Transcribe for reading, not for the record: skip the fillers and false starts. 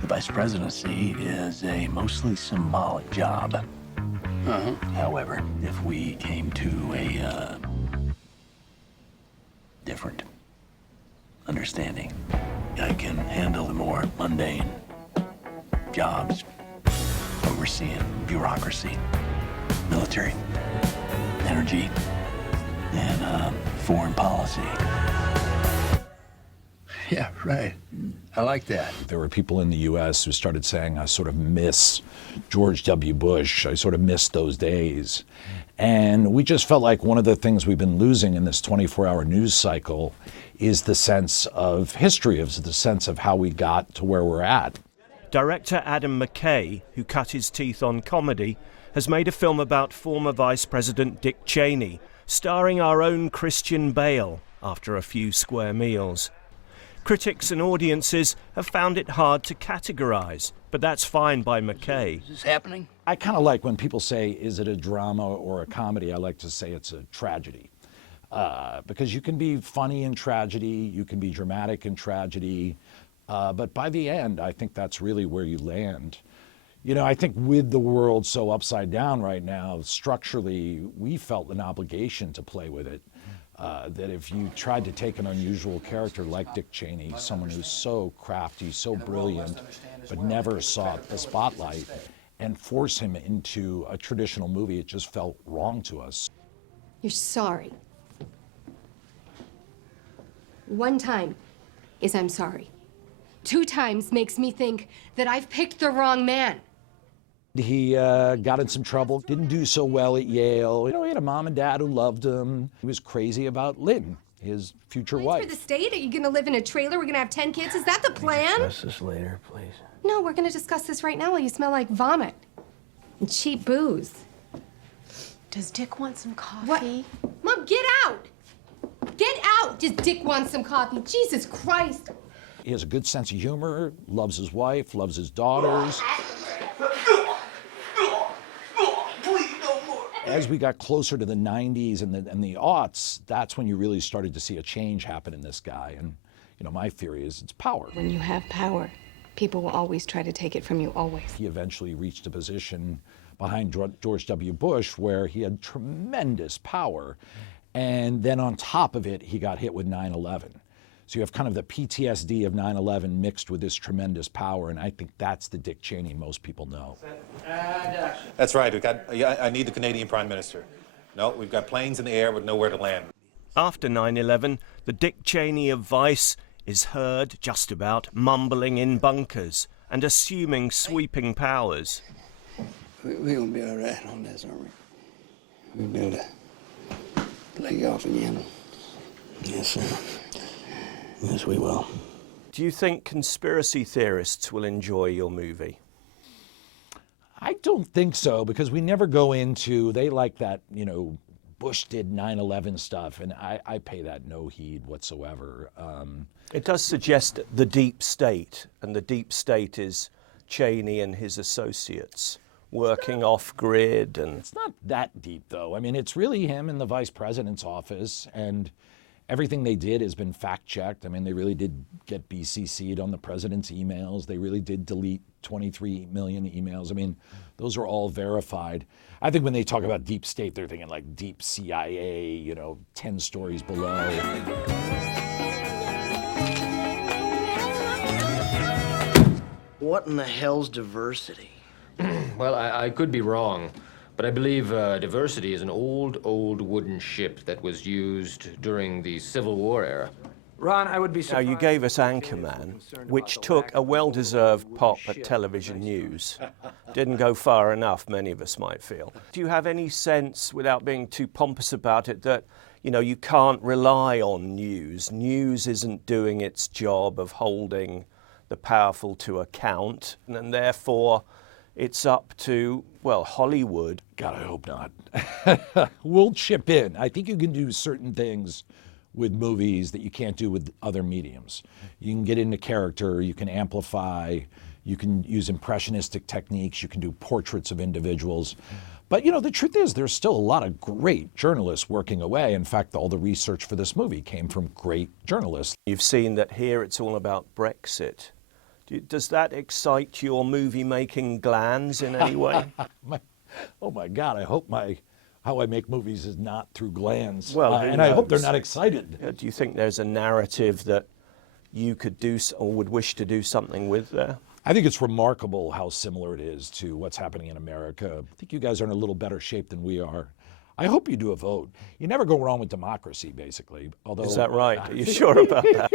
The vice presidency is a mostly symbolic job. However, if we came to a different understanding, I can handle the more mundane jobs, overseeing bureaucracy, military, energy, and foreign policy. Yeah, right. I like that. There were people in the U.S. who started saying, I sort of miss George W. Bush. I sort of miss those days. And we just felt like one of the things we've been losing in this 24-hour news cycle is the sense of history, of the sense of how we got to where we're at. Director Adam McKay, who cut his teeth on comedy, has made a film about former Vice President Dick Cheney, starring our own Christian Bale after a few square meals. Critics and audiences have found it hard to categorise, but that's fine by McKay. Is this happening? I kind of like when people say, is it a drama or a comedy? I like to say it's a tragedy. Because you can be funny in tragedy, you can be dramatic in tragedy, but by the end, I think that's really where you land. You know, I think with the world so upside down right now, structurally, we felt an obligation to play with it. That if you tried to take an unusual character like Dick Cheney, someone who's so crafty, so brilliant, but never sought the spotlight, and force him into a traditional movie, it just felt wrong to us. You're sorry. One time is I'm sorry. 2 times makes me think that I've picked the wrong man. He got in some trouble, didn't do so well at Yale. You know, he had a mom and dad who loved him. He was crazy about Lynn, his future wife. For the state? Are you gonna live in a trailer? We're gonna have 10 kids? Is that the plan? Discuss this later, please. No, we're gonna discuss this right now while you smell like vomit and cheap booze. Does Dick want some coffee? What? Mom, get out! Get out! Does Dick want some coffee? Jesus Christ! He has a good sense of humor, loves his wife, loves his daughters. As we got closer to the 90s and the aughts, that's when you really started to see a change happen in this guy. And, you know, my theory is it's power. When you have power, people will always try to take it from you, always. He eventually reached a position behind George W. Bush where he had tremendous power. And then on top of it, he got hit with 9/11. So you have kind of the PTSD of 9/11 mixed with this tremendous power, and I think that's the Dick Cheney most people know. That's right. I need the Canadian Prime Minister. No, we've got planes in the air with nowhere to land. After 9/11, the Dick Cheney of Vice is heard, just about, mumbling in bunkers and assuming sweeping powers. We're gonna be all right on this, aren't we? We'll be able to leg off again. Yes, sir. Yes, we will. Do you think conspiracy theorists will enjoy your movie? I don't think so, because we never go into, they like that, you know, Bush did 9/11 stuff, and I pay that no heed whatsoever. It does suggest the deep state, and the deep state is Cheney and his associates working off-grid. And it's not that deep, though. I mean, it's really him in the vice president's office, and everything they did has been fact-checked. I mean, they really did get BCC'd on the president's emails. They really did delete 23 million emails. I mean, those are all verified. I think when they talk about deep state, they're thinking like deep CIA, you know, 10 stories below. What in the hell's diversity? Well, I could be wrong, but I believe diversity is an old wooden ship that was used during the Civil War era. Ron, I would be surprised. Now, you gave us Anchorman, which took a well-deserved pop at television news. Didn't go far enough, many of us might feel. Do you have any sense, without being too pompous about it, that, you know, you can't rely on news? News isn't doing its job of holding the powerful to account, and therefore it's up to, well, Hollywood. God, I hope not. We'll chip in. I think you can do certain things with movies that you can't do with other mediums. You can get into character, you can amplify, you can use impressionistic techniques, you can do portraits of individuals. But, you know, the truth is there's still a lot of great journalists working away. In fact, all the research for this movie came from great journalists. You've seen that here it's all about Brexit. Does that excite your movie-making glands in any way? Oh my God! I hope how I make movies is not through glands. Well, and I hope they're not excited. Do you think there's a narrative that you could do or would wish to do something with there? I think it's remarkable how similar it is to what's happening in America. I think you guys are in a little better shape than we are. I hope you do a vote. You never go wrong with democracy, basically. Although, is that right? Are you sure about that?